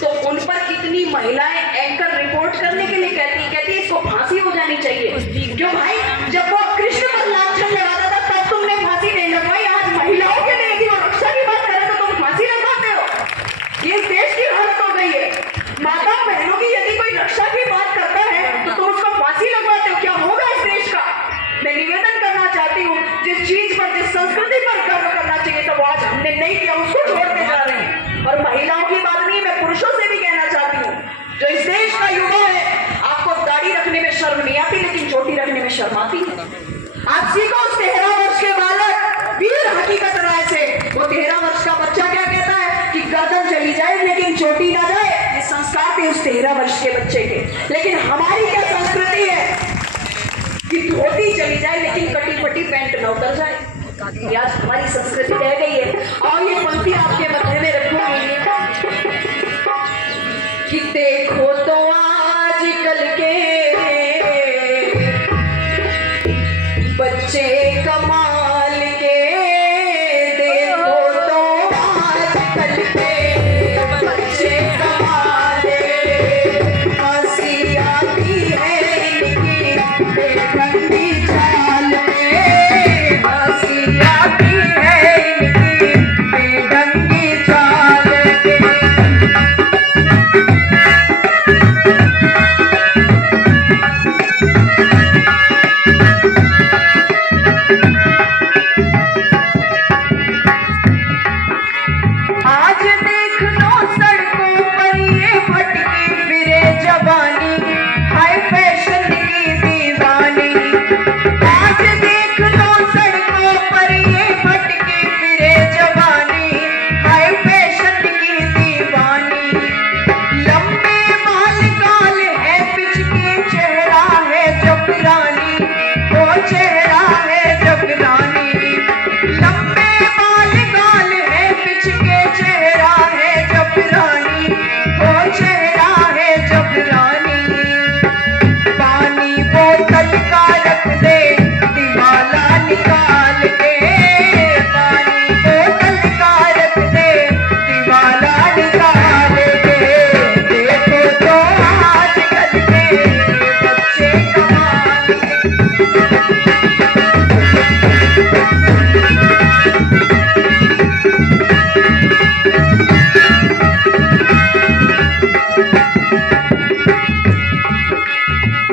तो उन पर कितनी महिलाएं एंकर रिपोर्ट करने के लिए कहती इसको फांसी हो जानी चाहिए। क्यों भाई, जब वो कृष्ण पर लांछन लगाता था तब तुमने फांसी नहीं लगवाई, आज महिलाओं के लिए यदि वो रक्षा की बात करे तो तुम फांसी लगवाते हो। ये देश की हालत हो गई है। माता बहनों की यदि कोई रक्षा की बात करता है तो तुम उसको फांसी लगवाते हो। क्या होगा इस देश का? मैं निवेदन करना चाहती हूँ, जिस चीज पर, जिस संस्कृति पर गर्व करना चाहिए तो वो आज हमने नहीं किया, उसको छोड़ते जा रहे हैं। और महिलाओं की बात नहीं, मैं पुरुषों से भी कहना चाहती हूँ, जो इस देश का युवा है, आपको दाढ़ी रखने में शर्म नहीं आती लेकिन चोटी रखने में शर्म आती है। आप सीखो उस 13 वर्ष के बालक वीर हकीकत राय से। वो 13 वर्ष का बच्चा क्या कहता है कि गर्दन चली जाए लेकिन चोटी ना जाए। ये संस्कार थे उस 13 वर्ष के बच्चे के। लेकिन हमारी क्या संस्कृति है कि धोती चली जाए लेकिन कटी फटी पैंट न उतर जाए। ये आज हमारी संस्कृति रह गई है। और ये पंक्ति आपके मध्य में रखूंगी कि देखो तो आजकल के बच्चे कमाल के, देखो तो आजकल के बच्चे कमाल के, हंसी आती है इनकी बेढंगी चाल पे, हंसी आती है इनकी बेढंगी चाल पे। आज देख लो सड़कों पर ये भटकी फिरे जवानी, हाय फैशन की दीवानी। आज देख लो सड़कों पर ये भटकी फिरे जवानी, हाय फैशन की दीवानी। लंबे बाल गाल है पिचके, चेहरा है जबरानी, वो चेहरा है जबरानी। लंबे बाल गाल है पिचके, चेहरा है जबरानी, वो चेहरा है जबरानी। पानी बोतल का रख दे दिवाला निकाल के, पानी बोतल का रख दे दिवाला निकाल के। देखो तो आजकल के बच्चे कमाल के।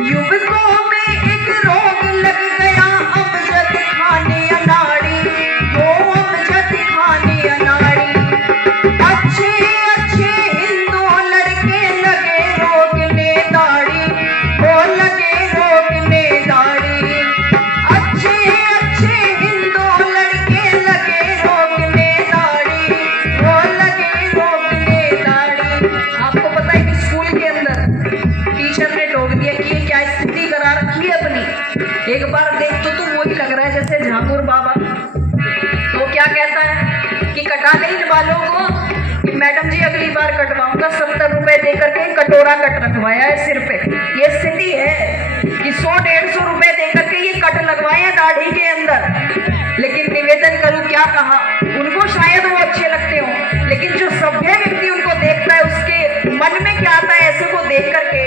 युवकों में एक रोग लग गया अमजद खाने अनाड़ी, वो अमजद खाने अनाड़ी। अच्छे अच्छे हिंदू लड़के लगे रोकने दाढ़ी, वो लगे रोकने दाढ़ी। अच्छे अच्छे हिंदू लड़के लगे रोकने दाढ़ी, वो लगे रोकने दाढ़ी। आपको पता है कि स्कूल के अंदर टीचर ने टोक दिया कि ये क्या स्थिति करा रखी है अपनी। एक बार देख तो वही लग रहा है जैसे झांगुर बाबा। तो क्या कहता है कि कटा दे इन बालों को, कि मैडम जी अगली बार कटवाऊंगा, 70 रुपए देकर के कटोरा कट रखवाया है सिर पे। ये स्थिति है कि 100-150 रुपए देकर के ये कट लगवाए हैं दाढ़ी के अंदर। लेकिन निवेदन करूं, क्या कहा, उनको शायद वो अच्छे लगते हो, लेकिन जो सभ्य व्यक्ति उनको देखता है उसके मन में क्या आता है ऐसे को देख करके?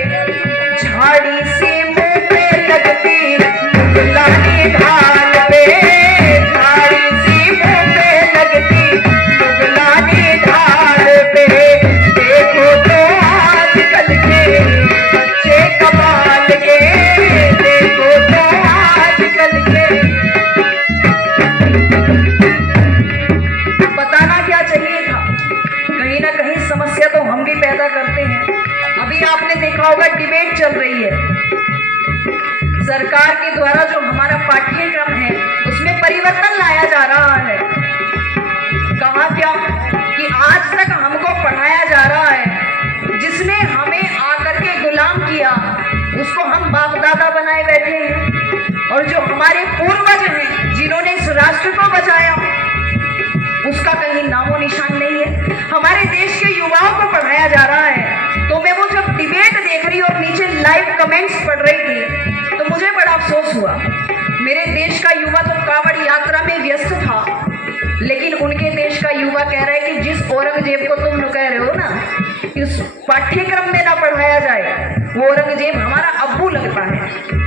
झाड़ी से मुंह पे लगती मुगलानी ढाल पे, झाड़ी से मुंह पे लगती मुगलानी ढाल पे। देखो तो आजकल के बच्चे कमाल के, देखो तो आजकल के। बताना क्या चाहिए था, कहीं ना कहीं समस्या तो हम भी पैदा करते हैं। अभी आपने देखा होगा डिबेट चल रही है, सरकार के द्वारा जो हमारा पाठ्यक्रम है उसमें परिवर्तन लाया जा रहा है। कहा क्या कि आज तक हमको पढ़ाया जा रहा है, जिसने हमें आकर के गुलाम किया उसको हम बाप दादा बनाए बैठे हैं, और जो हमारे पूर्वज हैं जिन्होंने इस राष्ट्र को बचाया उसका कहीं नामो निशान नहीं है। हमारे देश के युवाओं को पढ़ाया जा रहा है। तो मैं वो जब डिबेट देख रही और नीचे लाइव कमेंट्स पढ़ रही थी तो मुझे बड़ा अफसोस हुआ। मेरे देश का युवा तो कांवड़ यात्रा में व्यस्त था, लेकिन उनके देश का युवा कह रहा है कि जिस औरंगजेब को तुम लोग कह रहे हो ना इस पाठ्यक्रम में ना पढ़ाया जाए, वो औरंगजेब हमारा अब्बू लगता है।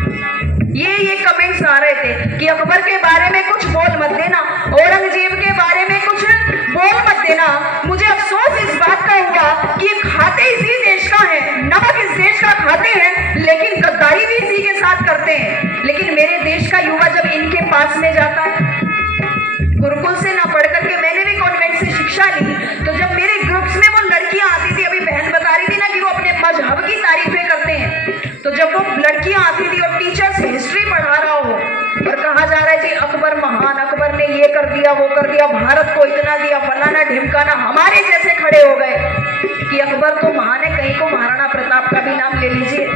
ये कमेंट्स आ रहे थे कि अकबर के बारे में कुछ बोल मत देना, औरंगजेब के बारे में कुछ बोल मत देना। मुझे अफसोस इस बात का हुआ कि ये खाते इसी देश का है, नमक इस देश का खाते हैं, लेकिन गद्दारी भी इसी के साथ करते हैं। लेकिन मेरे देश का युवा जब इनके पास में जाता है, गुरुकुल से ना पढ़ करके मैंने भी कॉन्वेंट से शिक्षा ली, तो जब मेरे ग्रुप्स में वो लड़कियां आती थी, अभी बहन बता रही थी ना कि वो अपने मजहब की तारीफें करते हैं, तो जब वो लड़कियां आती थी और टीचर्स हिस्ट्री पढ़ा रहा हो और कहा जा रहा है जी अकबर महान, अकबर ने ये कर दिया वो कर दिया, भारत को इतना दिया, फलाना ढिमकाना, हमारे जैसे खड़े हो गए कि अकबर तो महान है, कहीं को महाराणा प्रताप का भी नाम ले लीजिए।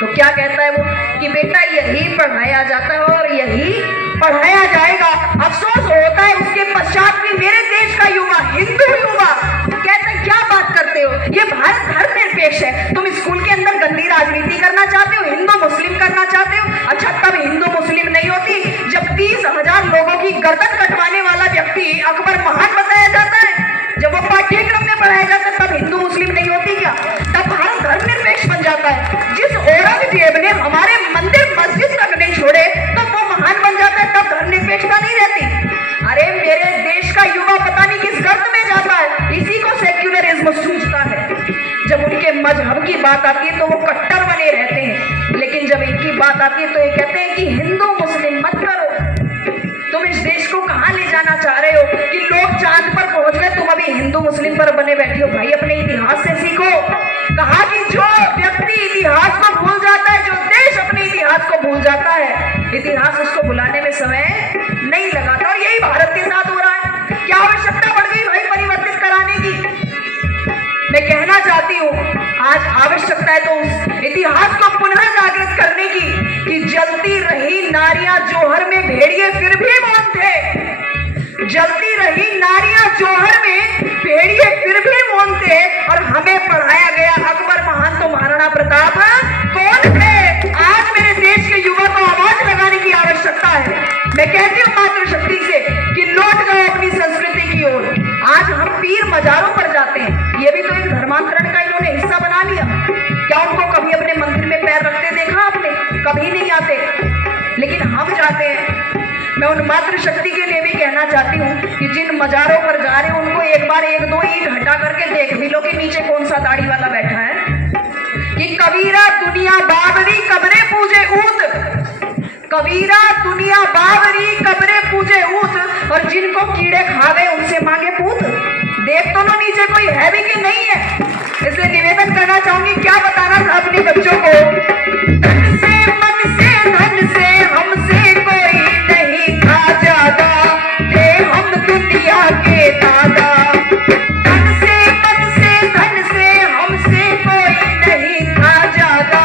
तो क्या कहता है वो कि बेटा यही पढ़ाया जाता है और यही पढ़ाया जाएगा। अफसोस होता है उसके पश्चात भी मेरे देश का युवा, हिंदू युवा कहता है क्या बात करते हो, ये भारत धर्मनिरपेक्ष है, तुम स्कूल के अंदर गंदी राजनीति करना चाहते हो, हिंदू मुस्लिम करना चाहते हो। अच्छा तब हिंदू मुस्लिम नहीं होती जब 30,000 लोगों की गर्दन कटवाने वाला व्यक्ति अकबर महान बताया जाता है, जब वो पाठ्यक्रम में पढ़ाया जाता है तब हिंदू मुस्लिम नहीं होती क्या? तब भारत धर्मनिरपेक्ष बन जाता है। जिस औरंगजेब ने हमारे मंदिर मस्जिद तक नहीं छोड़े तो वो महान बन जाता है, तब धर्मनिरपेक्षता नहीं रहती। अरे मेरे देश का युवा पता नहीं किस गर्त में जाता है, इसी को सेक्युलरिज्म सूझता है। जब उनके मजहब की बात आती है तो वो कट्टर बने रहते हैं, लेकिन जब इनकी बात आती है तो ये कहते हैं कि हिंदू मुस्लिम मत करो। तुम इस देश को कहां ले जाना चाह रहे हो कि लोग चांद पर पहुंच गए, तुम अभी हिंदू मुस्लिम पर बने बैठे हो। भाई अपने इतिहास से सीखो। कहा कि जो व्यक्ति इतिहास को भूल जाता है, जो देश अपने इतिहास को भूल जाता है, इतिहास उसको भुलाने में समय नहीं लगाता। और यही भारत के साथ हो रहा है। क्या आवश्यकता पड़ गई भाई परिवर्तित कराने की? मैं कहना चाहती हूँ आज आवश्यकता है तो उस इतिहास को पुनः जागृत करने की कि जलती रही नारियां जौहर में, भेड़िए फिर भी मौन थे। जलती रही नारियां जौहर में, भेड़िए फिर भी मौन थे। और हमें पढ़ाया गया अकबर महान तो महाराणा प्रताप कौन थे? आज मेरे देश के युवा को आवाज लगाने की आवश्यकता है। मैं कहती हूँ मातृशक्ति से कि लौट जाओ अपनी संस्कृति की ओर। आज हम पीर मजारों पर जाते हैं, ये भी तो एक धर्मांतरण का इन्होंने हिस्सा बना लिया। क्या उनको कभी अपने मंदिर में पैर रखते देखा आपने? कभी नहीं आते, लेकिन हम जाते हैं। मैं उन मातृशक्ति के लिए भी कहना चाहती हूँ कि जिन मजारों पर जा रहे हैं उनको एक बार 1-2 ईंट हटा करके देख भी लो कि नीचे कौन सा दाढ़ी वाला बैठा है। कि कबीरा दुनिया बावरी कब्रें पूजे ऊत, कबीरा दुनिया बावरी कब्रें पूजे ऊत, और जिनको कीड़े खा गए उनसे मांगे पूत। देख तो लो नीचे कोई है भी कि नहीं है। इसलिए निवेदन करना चाहूंगी, क्या बताना था अपने बच्चों को, तन से मन से धन से हमसे कोई नहीं था ज्यादा, थे हम दुनिया के दादा। तन से मन से धन से हमसे कोई नहीं था ज्यादा,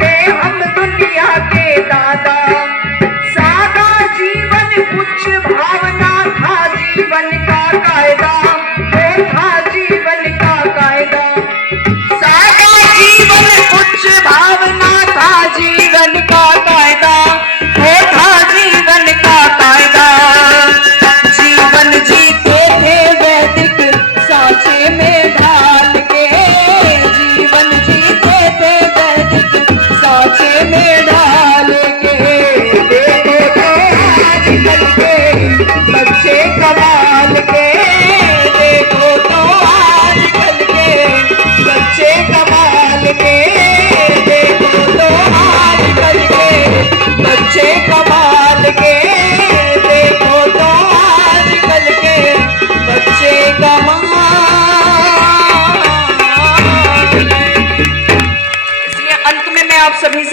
थे हम दुनिया के दादा। सादा जीवन कुछ भावना था जीवन का कायदा, वो था जीवन का कायदा। सादा जीवन कुछ भावना था जीवन का कायदा, वो था जीवन का कायदा। जीवन जीते थे वैदिक सांचे में ढाल के, जीवन जीते थे वैदिक सांचे में ढाल के। देखो तो आजकल के बच्चे कमाल के, देखो तो आजकल के बच्चे कमाल के, देखो तो आजकल के बच्चे कमाल के, देखो तो आजकल के बच्चे कमाल। इसलिए अंत में मैं आप सभी से